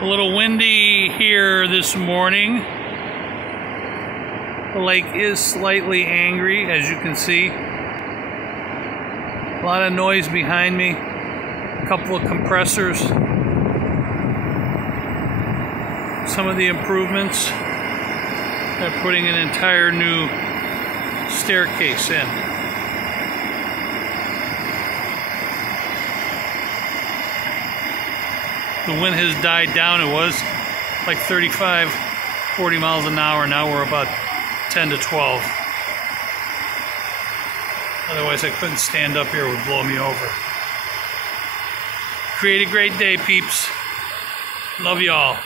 A little windy here this morning. The lake is slightly angry, as you can see. A lot of noise behind me. A couple of compressors. Some of the improvements. They're putting an entire new staircase in. The wind has died down. It was like 35, 40 miles an hour. Now we're about 10 to 12. Otherwise I couldn't stand up here. It would blow me over. Create a great day, peeps. Love y'all.